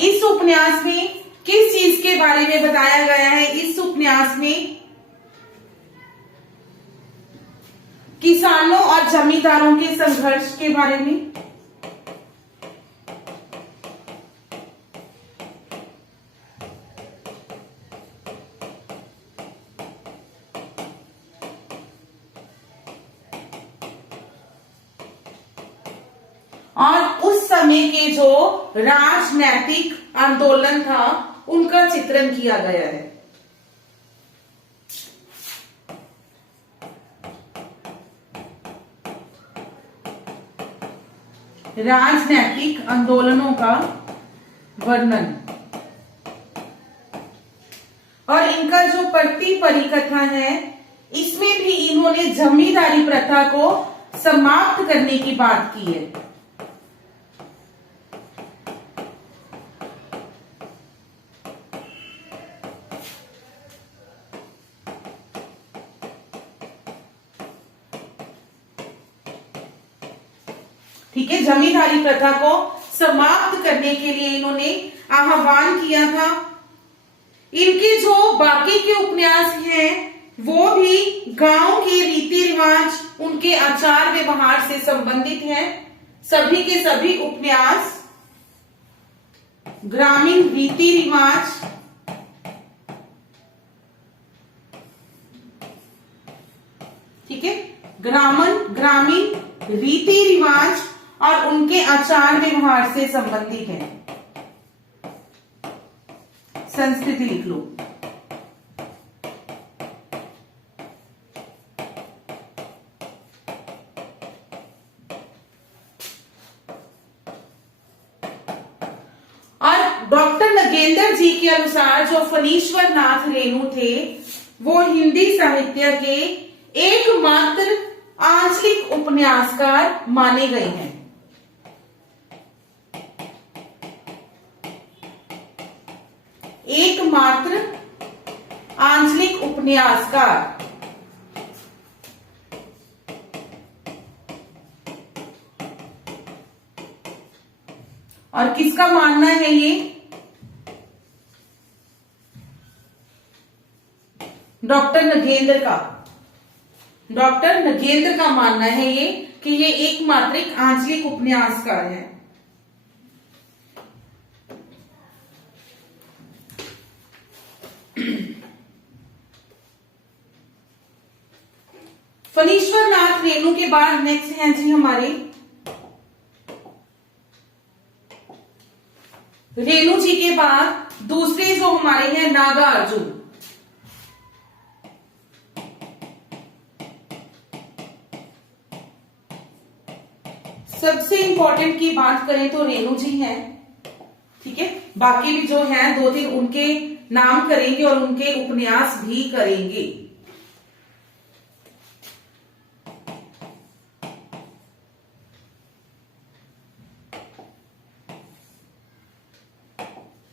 इस उपन्यास में किस चीज के बारे में बताया गया है? इस उपन्यास में किसानों और जमींदारों के संघर्ष के बारे में, और उस समय के जो राजनैतिक आंदोलन था उनका चित्रण किया गया है। राजनैतिक आंदोलनों का वर्णन। और इनका जो परती परिकथा है इसमें भी इन्होंने जमींदारी प्रथा को समाप्त करने की बात की है। ठीक है, जमींदारी प्रथा को समाप्त करने के लिए इन्होंने आह्वान किया था। इनके जो बाकी के उपन्यास हैं वो भी गांव के रीति रिवाज, उनके आचार व्यवहार से संबंधित हैं। सभी के सभी उपन्यास ग्रामीण रीति रिवाज, ठीक है, ग्रामीण रीति रिवाज और उनके आचार व्यवहार से संबंधित है। संस्कृति लिख लो। और डॉक्टर नगेंद्र जी के अनुसार जो फणीश्वर नाथ रेणु थे वो हिंदी साहित्य के एकमात्र आंचलिक उपन्यासकार माने गए हैं। एकमात्र आंचलिक उपन्यासकार। और किसका मानना है ये? डॉक्टर नगेंद्र का। डॉक्टर नगेंद्र का मानना है ये कि ये एकमात्र आंचलिक उपन्यासकार है। फणीश्वर नाथ रेणु के बाद नेक्स्ट हैं जी हमारे रेणु जी के बाद दूसरे जो हमारे हैं नागार्जुन। सबसे इंपॉर्टेंट की बात करें तो रेणु जी हैं, ठीक है। बाकी भी जो हैं दो तीन उनके नाम करेंगे और उनके उपन्यास भी करेंगे।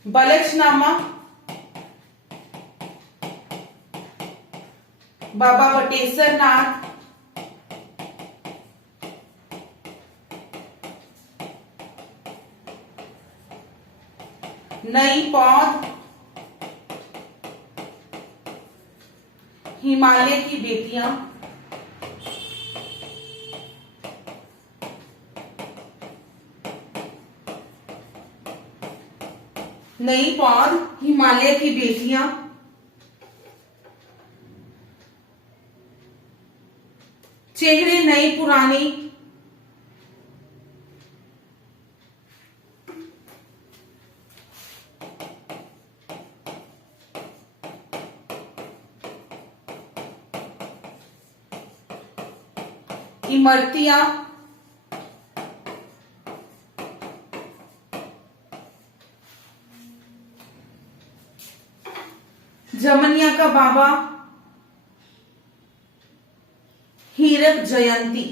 बलचनामा, बाबा बटेश्वर नाथ, नई पौध, हिमालय की बेटियां, नई पौध, हिमालय की बेटियां, चेहरे नई पुरानी, इमरतियां, जमनिया का बाबा, हीरक जयंती,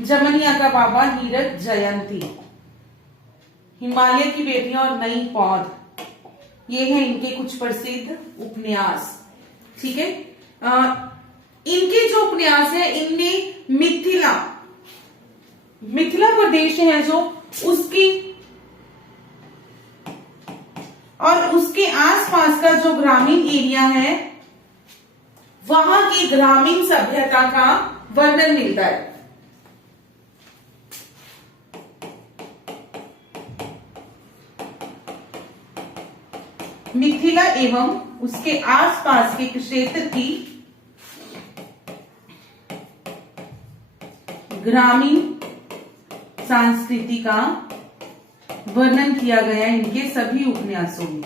जमनिया का बाबा, हीरक जयंती, हिमालय की बेटियां और नई पौध, ये हैं इनके कुछ प्रसिद्ध उपन्यास, ठीक है। इनके जो उपन्यास हैं इनमें मिथिला प्रदेश है जो उसकी और उसके आसपास का जो ग्रामीण एरिया है वहां की ग्रामीण सभ्यता का वर्णन मिलता है। मिथिला एवं उसके आसपास के क्षेत्र की ग्रामीण संस्कृति का वर्णन किया गया है इनके सभी उपन्यासों में।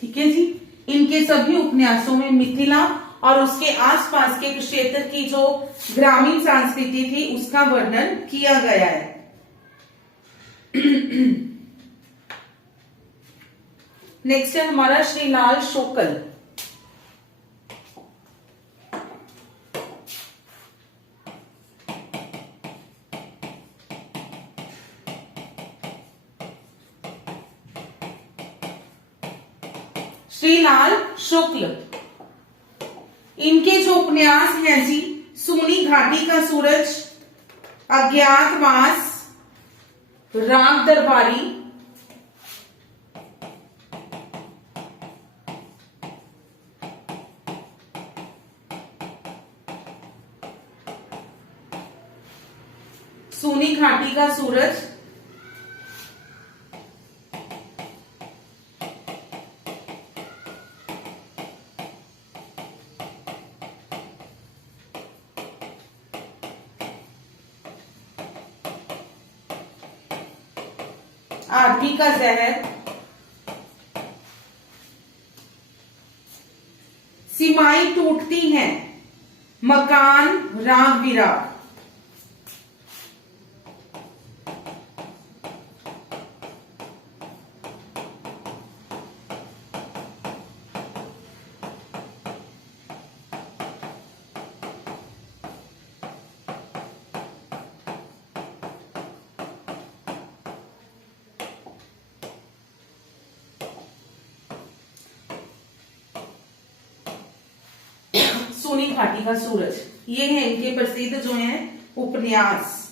ठीक है जी, इनके सभी उपन्यासों में मिथिला और उसके आसपास के क्षेत्र की जो ग्रामीण संस्कृति थी उसका वर्णन किया गया है। नेक्स्ट है हमारा श्रीलाल शुक्ल। श्रीलाल शुक्ल, इनके जो उपन्यास हैं जी, सूनी घाटी का सूरज, अज्ञातवास, राग दरबारी, सूनी घाटी का सूरज, आदमी का जहर, सीमाएं टूटती हैं, मकान, राग विराग, सूनी घाटी का सूरज, ये है इनके प्रसिद्ध जो हैं उपन्यास।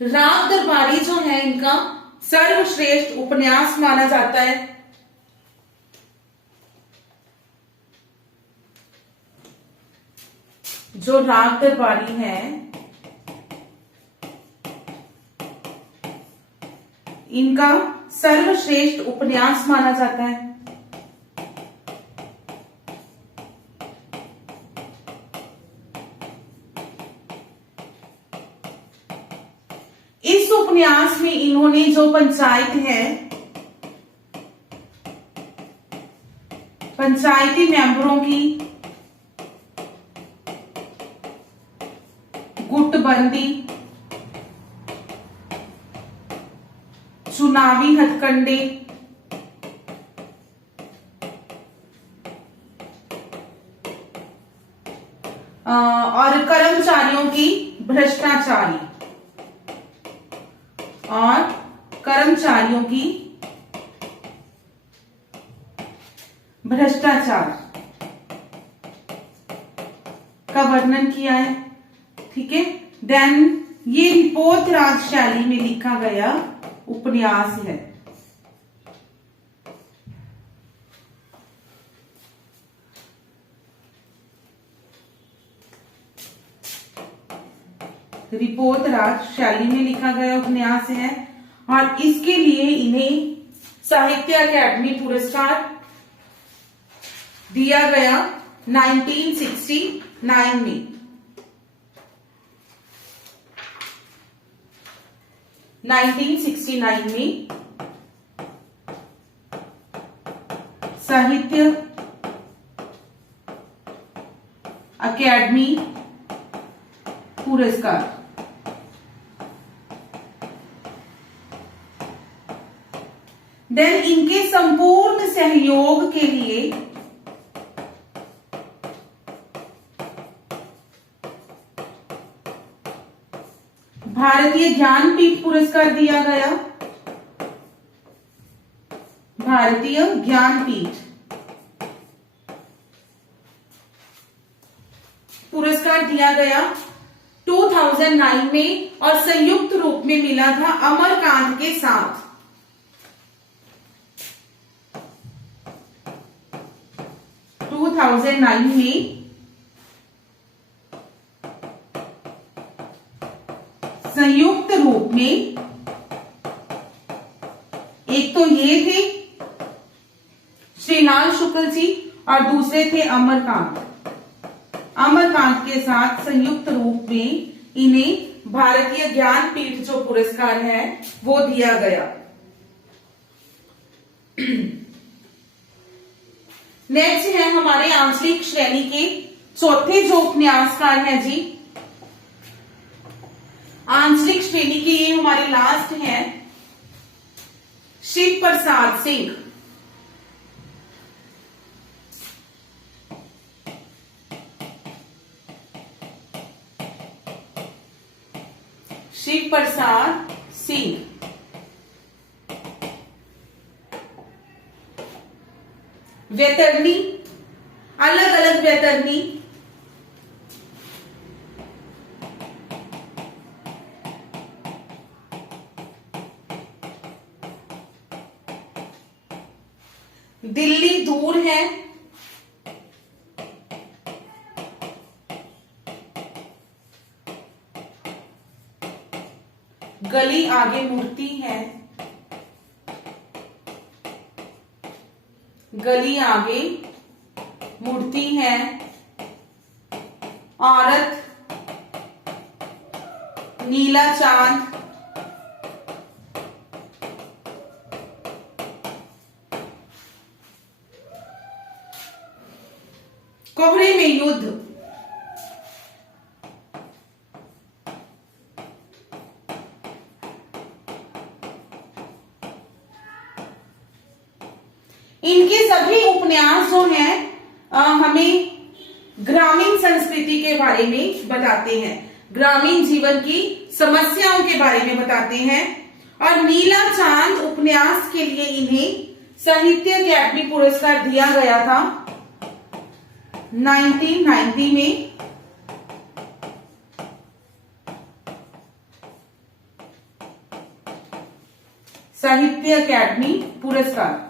राग दरबारी जो है इनका सर्वश्रेष्ठ उपन्यास माना जाता है? जो राग दरबारी है, इनका सर्वश्रेष्ठ उपन्यास माना जाता है। इस उपन्यास में इन्होंने जो पंचायत है, पंचायती मेंबरों की गुटबंदी, चुनावी हथकंडे, और कर्मचारियों की भ्रष्टाचारी और कर्मचारियों की भ्रष्टाचार का वर्णन किया है। ठीक है, देन ये रिपोर्ट राज शैली में लिखा गया उपन्यास है। रिपोर्ट राज शैली में लिखा गया उपन्यास है और इसके लिए इन्हें साहित्य अकादमी पुरस्कार दिया गया 1969 में। 1969 में साहित्य अकादमी पुरस्कार। देन इनके संपूर्ण सहयोग के लिए भारतीय ज्ञानपीठ पुरस्कार दिया गया। भारतीय ज्ञानपीठ पुरस्कार दिया गया 2009 में और संयुक्त रूप में मिला था अमरकांत के साथ। में संयुक्त रूप में एक तो ये थे श्रीलाल शुक्ल जी और दूसरे थे अमरकांत। अमरकांत के साथ संयुक्त रूप में इन्हें भारतीय ज्ञानपीठ जो पुरस्कार है वो दिया गया। नेक्स्ट है हमारे आंचलिक श्रेणी के चौथे जो उपन्यासकार हैं जी, आंचलिक श्रेणी की ये हमारी लास्ट है शिव प्रसाद सिंह। शिव प्रसाद सिंह वैतरणी, अलग अलग वैतरणी, दिल्ली दूर है, गली आगे मुड़ती है, गली आगे मुड़ती है, औरत, नीला चांद, कोहरे में युद्ध, इनके सभी उपन्यास जो हैं हमें ग्रामीण संस्कृति के बारे में बताते हैं, ग्रामीण जीवन की समस्याओं के बारे में बताते हैं। और नीला चांद उपन्यास के लिए इन्हें साहित्य अकादमी पुरस्कार दिया गया था 1990 में। साहित्य अकादमी पुरस्कार।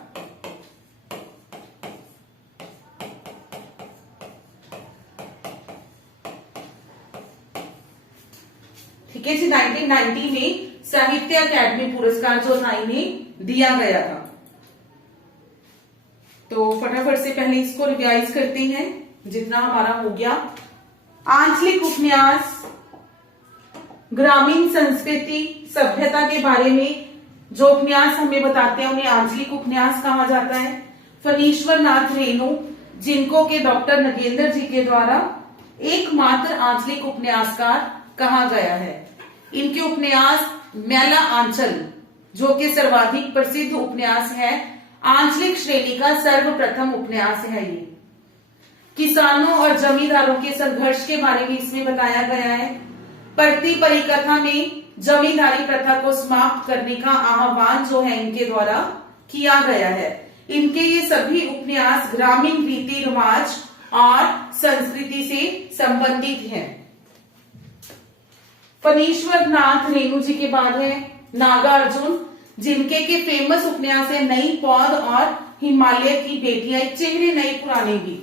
ठीक है जी, 1990 में साहित्य अकादमी पुरस्कार जो था इन्हें दिया गया था। तो फटाफट से पहले इसको रिवाइज करते हैं जितना हमारा हो गया। आंचलिक उपन्यास ग्रामीण संस्कृति सभ्यता के बारे में जो उपन्यास हमें बताते हैं उन्हें आंचलिक उपन्यास कहा जाता है। फणीश्वर नाथ रेणु, जिनको के डॉक्टर नगेंद्र जी के द्वारा एकमात्र आंचलिक उपन्यासकार कहा गया है। इनके उपन्यास मैला आंचल, जो कि सर्वाधिक प्रसिद्ध उपन्यास है, आंचलिक श्रेणी का सर्वप्रथम उपन्यास है। ये किसानों और जमींदारों के संघर्ष के बारे में इसमें बताया गया है। प्रति परिकथा में जमींदारी प्रथा को समाप्त करने का आह्वान जो है इनके द्वारा किया गया है। इनके ये सभी उपन्यास ग्रामीण रीति रिवाज और संस्कृति से संबंधित हैं। फणीश्वर नाथ रेणु जी के बाद है नागार्जुन, जिनके के फेमस उपन्यास है नई पौध और हिमालय की बेटियां, एक चेहरे नए पुराने भी।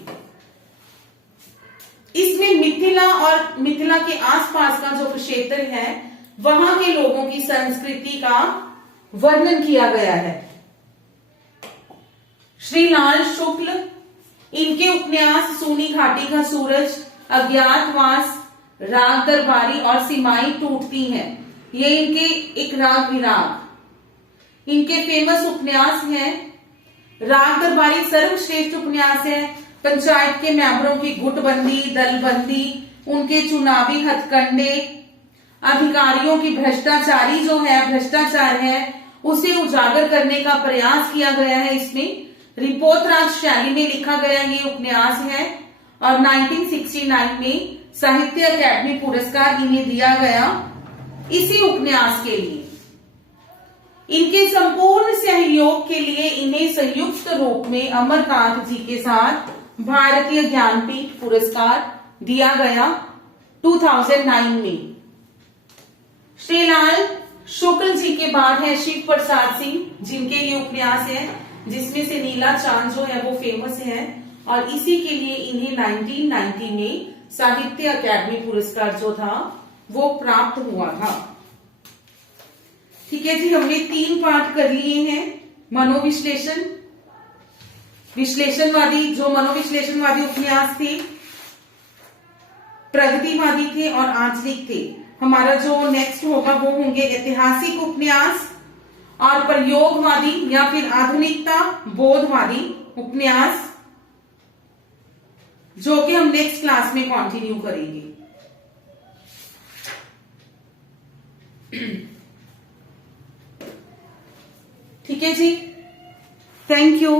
इसमें मिथिला और मिथिला के आसपास का जो क्षेत्र है वहां के लोगों की संस्कृति का वर्णन किया गया है। श्रीलाल शुक्ल, इनके उपन्यास सूनी घाटी का सूरज, अज्ञातवास, राग दरबारी और सीमाएं टूटती हैं, ये इनके एक राग विराग। इनके फेमस उपन्यास हैं राग दरबारी सर्वश्रेष्ठ उपन्यास है। पंचायत के मेंबरों की गुटबंदी, दलबंदी, उनके चुनावी हथकंडे, अधिकारियों की भ्रष्टाचारी जो है भ्रष्टाचार है उसे उजागर करने का प्रयास किया गया है। इसमें रिपोर्टराज शैली में लिखा गया ये उपन्यास है और 1969 में साहित्य अकादमी पुरस्कार इन्हें दिया गया इसी उपन्यास के लिए। इनके संपूर्ण सहयोग के लिए इन्हें संयुक्त रूप में अमरकांत जी के साथ भारतीय ज्ञानपीठ पुरस्कार दिया गया 2009 में। श्रीलाल शुक्ल जी के बाद है शिव प्रसाद सिंह, जिनके ये उपन्यास है जिसमें से नीला चांद जो है वो फेमस है और इसी के लिए इन्हें 1990 में साहित्य अकादमी पुरस्कार जो था वो प्राप्त हुआ था। ठीक है जी, हमने 3 पाठ कर लिए हैं। मनोविश्लेषण, विश्लेषणवादी, जो मनोविश्लेषणवादी उपन्यास थे, प्रगतिवादी थे और आंचलिक थे। हमारा जो नेक्स्ट होगा वो होंगे ऐतिहासिक उपन्यास और प्रयोगवादी या फिर आधुनिकता बोधवादी उपन्यास, जो कि हम नेक्स्ट क्लास में कंटिन्यू करेंगे। ठीक है जी, थैंक यू।